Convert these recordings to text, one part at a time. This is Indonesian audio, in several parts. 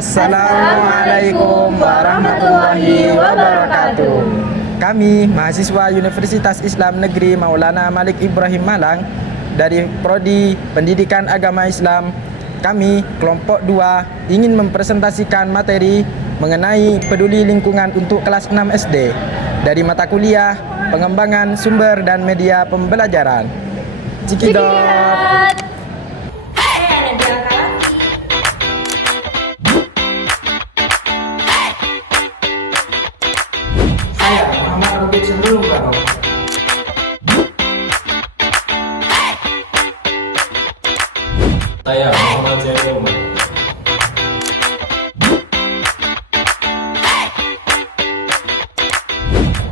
Assalamualaikum warahmatullahi wabarakatuh. Kami mahasiswa Universitas Islam Negeri Maulana Malik Ibrahim Malang dari Prodi Pendidikan Agama Islam. Kami kelompok 2 ingin mempresentasikan materi mengenai peduli lingkungan untuk kelas 6 SD dari mata kuliah pengembangan sumber dan media pembelajaran. Cikidot. Saya Muhammad Rubik Sebelum Baru. Saya Muhammad Zainul Umar.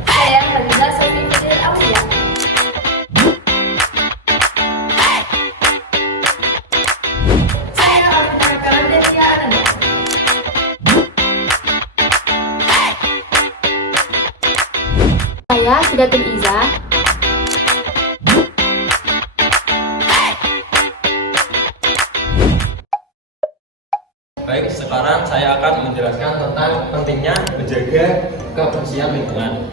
Saya Haliza Sofi Fidil Aulia. Saya Alvina Kalandesia Ananda. Saya Sidatul Iza. Baik, sekarang saya akan menjelaskan tentang pentingnya menjaga kebersihan lingkungan.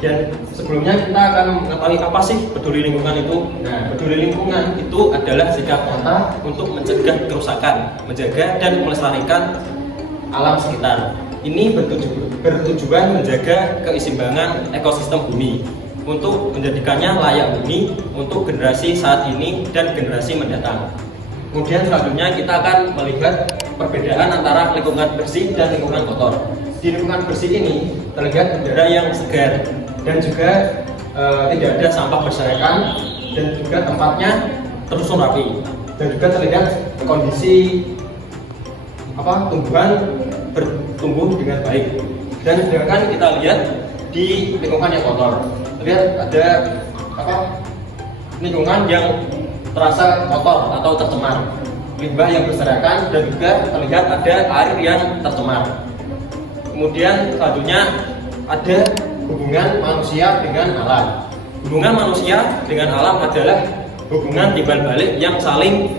Dan sebelumnya kita akan mengetahui apa sih peduli lingkungan itu. Nah, peduli lingkungan itu adalah sikap nyata untuk mencegah kerusakan, menjaga dan melestarikan alam sekitar. Ini bertujuan menjaga keseimbangan ekosistem bumi untuk menjadikannya layak huni untuk generasi saat ini dan generasi mendatang. Kemudian selanjutnya kita akan melihat perbedaan antara lingkungan bersih dan lingkungan kotor. Di lingkungan bersih ini terlihat udara yang segar dan juga tidak ada sampah berserakan dan juga tempatnya tersusun rapi dan juga terlihat kondisi tumbuhan bertumbuh dengan baik. Dan sedangkan kita lihat di lingkungan yang kotor, terlihat ada lingkungan yang terasa kotor atau tercemar, limbah yang berserakan dan juga terlihat ada air yang tercemar. Kemudian selanjutnya ada hubungan manusia dengan alam. Hubungan manusia dengan alam adalah hubungan timbal balik yang saling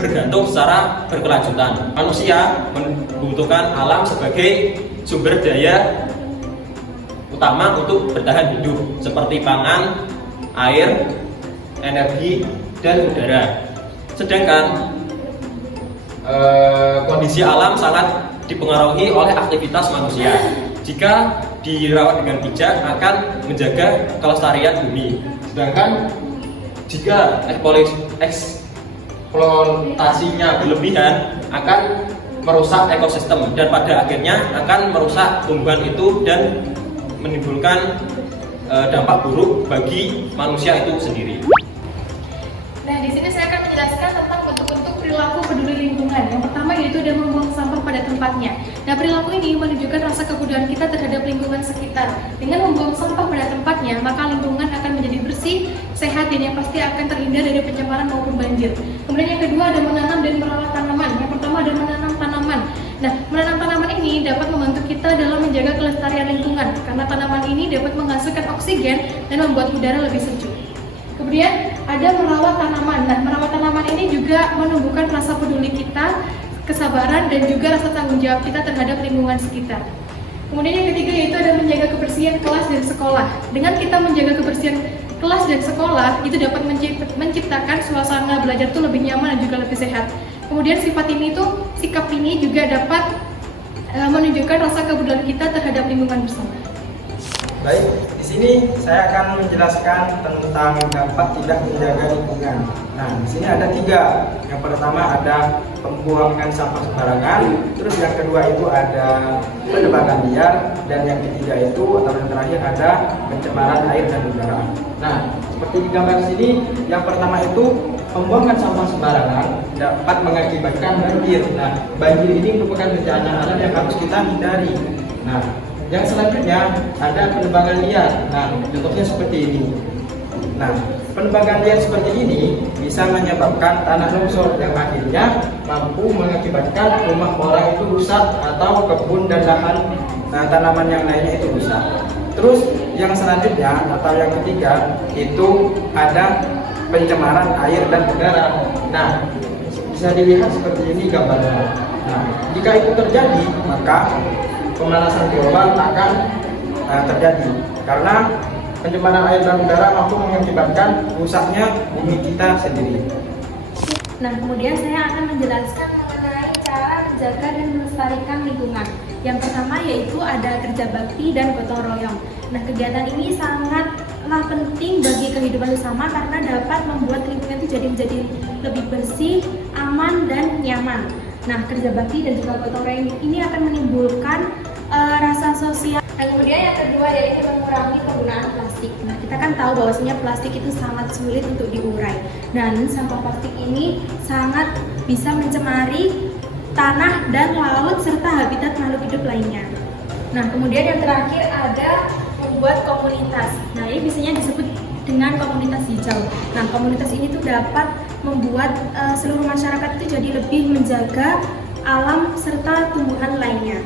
bergantung secara berkelanjutan. Manusia membutuhkan alam sebagai sumber daya utama untuk bertahan hidup, seperti pangan, air, energi, dan udara. Sedangkan kondisi alam sangat dipengaruhi oleh aktivitas manusia. Jika dirawat dengan bijak akan menjaga kelestarian bumi. Sedangkan jika eksploitasinya berlebihan akan merusak ekosistem dan pada akhirnya akan merusak tumbuhan itu dan menimbulkan dampak buruk bagi manusia itu sendiri. Nah, di sini saya akan menjelaskan tentang bentuk-bentuk perilaku peduli lingkungan. Yang pertama yaitu dia membuang sampah pada tempatnya. Nah, perilaku ini menunjukkan rasa kepedulian kita terhadap lingkungan sekitar. Dengan membuang sampah pada tempatnya, maka lingkungan akan menjadi bersih, sehat, dan yang pasti akan terhindar dari pencemaran maupun banjir. Kemudian yang kedua ada menanam dan merawat tanaman. Yang pertama ada menanam tanaman. Nah, menanam tanaman ini dapat membantu kita dalam menjaga kelestarian lingkungan karena tanaman ini dapat menghasilkan oksigen dan membuat udara lebih sejuk. Kemudian ada merawat tanaman. Nah, merawat tanaman ini juga menumbuhkan rasa peduli kita, kesabaran, dan juga rasa tanggung jawab kita terhadap lingkungan sekitar. Kemudian yang ketiga yaitu ada menjaga kebersihan kelas dan sekolah. Dengan kita menjaga kebersihan kelas dan sekolah, itu dapat menciptakan suasana belajar itu lebih nyaman dan juga lebih sehat. Kemudian sikap ini juga dapat menunjukkan rasa kepedulian kita terhadap lingkungan bersama. Baik, di sini saya akan menjelaskan tentang dampak tidak menjaga lingkungan. Nah, di sini ada 3. Yang pertama ada pembuangan sampah sembarangan, terus yang kedua itu ada penebangan liar, dan yang ketiga itu atau yang terakhir ada pencemaran air dan udara. Nah, seperti di gambar sini, yang pertama itu pembuangan sampah sembarangan dapat mengakibatkan banjir. Nah, banjir ini merupakan bencana alam yang harus kita hindari. Nah, yang selanjutnya ada penebangan liar. Nah, contohnya seperti ini. Nah, penebangan liar seperti ini bisa menyebabkan tanah longsor yang akhirnya mampu mengakibatkan rumah orang itu rusak atau kebun dan lahan tanaman yang lainnya itu rusak. Terus yang selanjutnya atau yang ketiga itu ada pencemaran air dan udara. Nah, bisa dilihat seperti ini gambarnya. Nah, jika itu terjadi, maka pemanasan global akan terjadi karena pencemaran air dan udara mampu mengakibatkan rusaknya bumi kita sendiri. Nah, kemudian saya akan menjelaskan mengenai cara menjaga dan melestarikan lingkungan. Yang pertama yaitu ada kerja bakti dan gotong royong. Nah, kegiatan ini sangatlah penting bagi kehidupan bersama karena dapat membuat lingkungan itu menjadi lebih bersih, aman, dan nyaman. Nah, kerja bakti dan juga gotong royong ini akan menimbulkan rasa sosial. Dan kemudian yang kedua yaitu mengurangi penggunaan plastik. Nah, kita kan tahu bahwasanya plastik itu sangat sulit untuk diurai. Dan sampah plastik ini sangat bisa mencemari tanah dan laut serta habitat makhluk hidup lainnya. Nah, kemudian yang terakhir ada membuat komunitas. Nah, ini biasanya disebut dengan komunitas hijau. Nah, komunitas ini tuh dapat membuat seluruh masyarakat itu jadi lebih menjaga alam serta tumbuhan lainnya.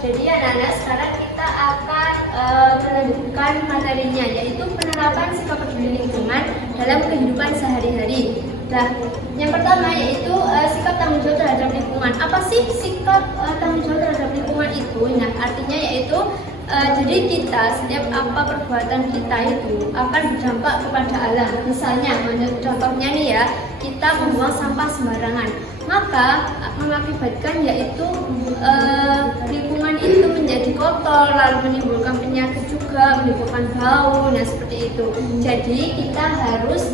Jadi anak-anak, sekarang kita akan melanjutkan materinya, yaitu penerapan sikap peduli lingkungan dalam kehidupan sehari-hari. Nah, yang pertama yaitu sikap tanggung jawab terhadap lingkungan. Apa sih sikap tanggung jawab terhadap lingkungan itu? Nah, artinya yaitu jadi kita setiap apa perbuatan kita itu akan berdampak kepada alam. Misalnya, contohnya nih ya, kita membuang sampah sembarangan, maka mengakibatkan yaitu lingkungan itu menjadi kotor, lalu menimbulkan penyakit juga, menimbulkan bau, nah seperti itu. Jadi kita harus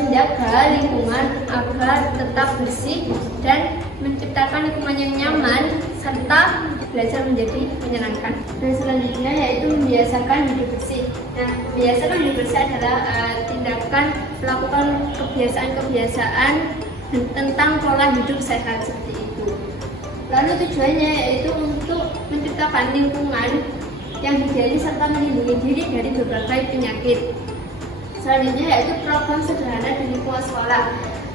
menjaga lingkungan agar tetap bersih dan menciptakan lingkungan yang nyaman serta belajar menjadi menyenangkan. Dan selanjutnya yaitu membiasakan hidup bersih. Nah, membiasakan hidup bersih adalah tindakan melakukan kebiasaan-kebiasaan tentang pola hidup sehat seperti itu. Lalu tujuannya yaitu untuk menciptakan lingkungan yang higienis serta melindungi diri dari berbagai penyakit. Selanjutnya yaitu program sederhana di lingkungan sekolah.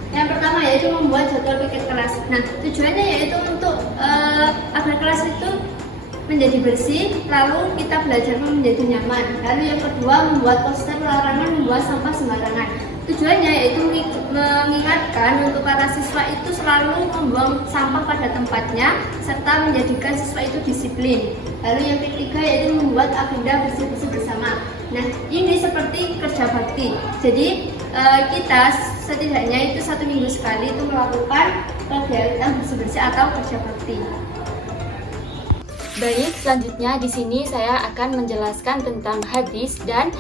Yang pertama yaitu membuat jadwal pikir kelas. Nah, tujuannya yaitu untuk agar kelas itu menjadi bersih, lalu kita belajar menjadi nyaman. Lalu yang kedua, membuat poster larangan membuang sampah sembarangan. Tujuannya yaitu mengingatkan untuk para siswa itu selalu membuang sampah pada tempatnya serta menjadikan siswa itu disiplin. Lalu yang ketiga yaitu membuat agenda bersih-bersih bersama. Nah, ini seperti kerja bakti. Jadi kita setidaknya itu 1 minggu sekali itu melakukan kegiatan bersih-bersih atau kerja bakti. Baik, selanjutnya di sini saya akan menjelaskan tentang hadis dan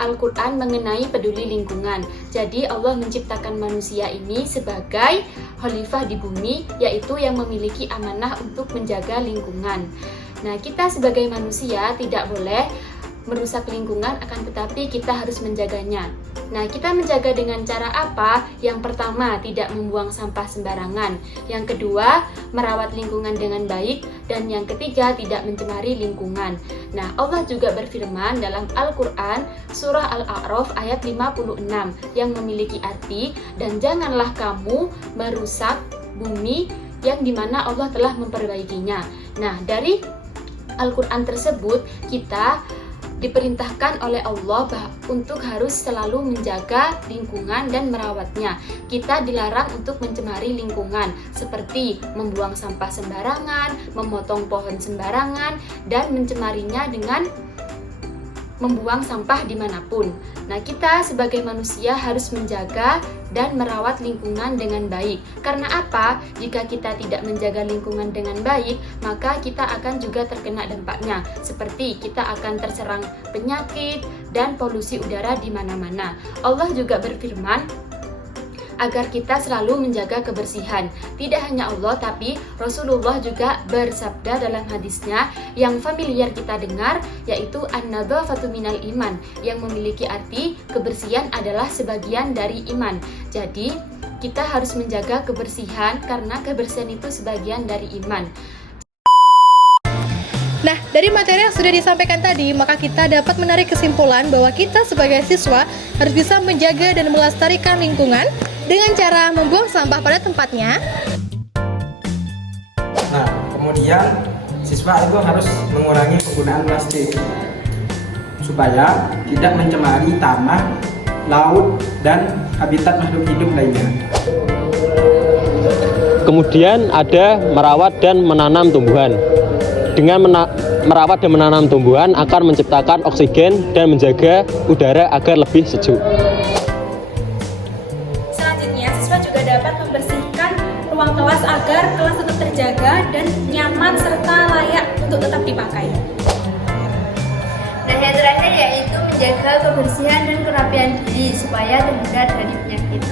Al-Quran mengenai peduli lingkungan. Jadi Allah menciptakan manusia ini sebagai khalifah di bumi, yaitu yang memiliki amanah untuk menjaga lingkungan. Nah, kita sebagai manusia tidak boleh merusak lingkungan, akan tetapi kita harus menjaganya. Nah, kita menjaga dengan cara apa? Yang pertama, tidak membuang sampah sembarangan. Yang kedua, merawat lingkungan dengan baik. Dan yang ketiga, tidak mencemari lingkungan. Nah, Allah juga berfirman dalam Al-Quran, surah Al-A'raf ayat 56, yang memiliki arti, dan janganlah kamu merusak bumi yang dimana Allah telah memperbaikinya. Nah, dari Al-Quran tersebut, kita diperintahkan oleh Allah untuk harus selalu menjaga lingkungan dan merawatnya. Kita dilarang untuk mencemari lingkungan seperti membuang sampah sembarangan, memotong pohon sembarangan, dan mencemarinya dengan membuang sampah dimanapun. Nah, kita sebagai manusia harus menjaga dan merawat lingkungan dengan baik. Karena apa? Jika kita tidak menjaga lingkungan dengan baik, maka kita akan juga terkena dampaknya. Seperti kita akan terserang penyakit dan polusi udara di mana-mana. Allah juga berfirman agar kita selalu menjaga kebersihan. Tidak hanya Allah, tapi Rasulullah juga bersabda dalam hadisnya yang familiar kita dengar, yaitu an-nadhafatu minal iman, yang memiliki arti kebersihan adalah sebagian dari iman. Jadi kita harus menjaga kebersihan karena kebersihan itu sebagian dari iman. Nah, dari materi yang sudah disampaikan tadi, maka kita dapat menarik kesimpulan bahwa kita sebagai siswa harus bisa menjaga dan melestarikan lingkungan dengan cara membuang sampah pada tempatnya. Nah, kemudian siswa itu harus mengurangi penggunaan plastik supaya tidak mencemari tanah, laut, dan habitat makhluk hidup lainnya. Kemudian ada merawat dan menanam tumbuhan. Dengan merawat dan menanam tumbuhan akan menciptakan oksigen dan menjaga udara agar lebih sejuk. Selanjutnya, siswa juga dapat membersihkan ruang kelas agar kelas tetap terjaga dan nyaman serta layak untuk tetap dipakai. Nah, yang terakhir yaitu menjaga kebersihan dan kerapian diri supaya terhindar dari penyakit.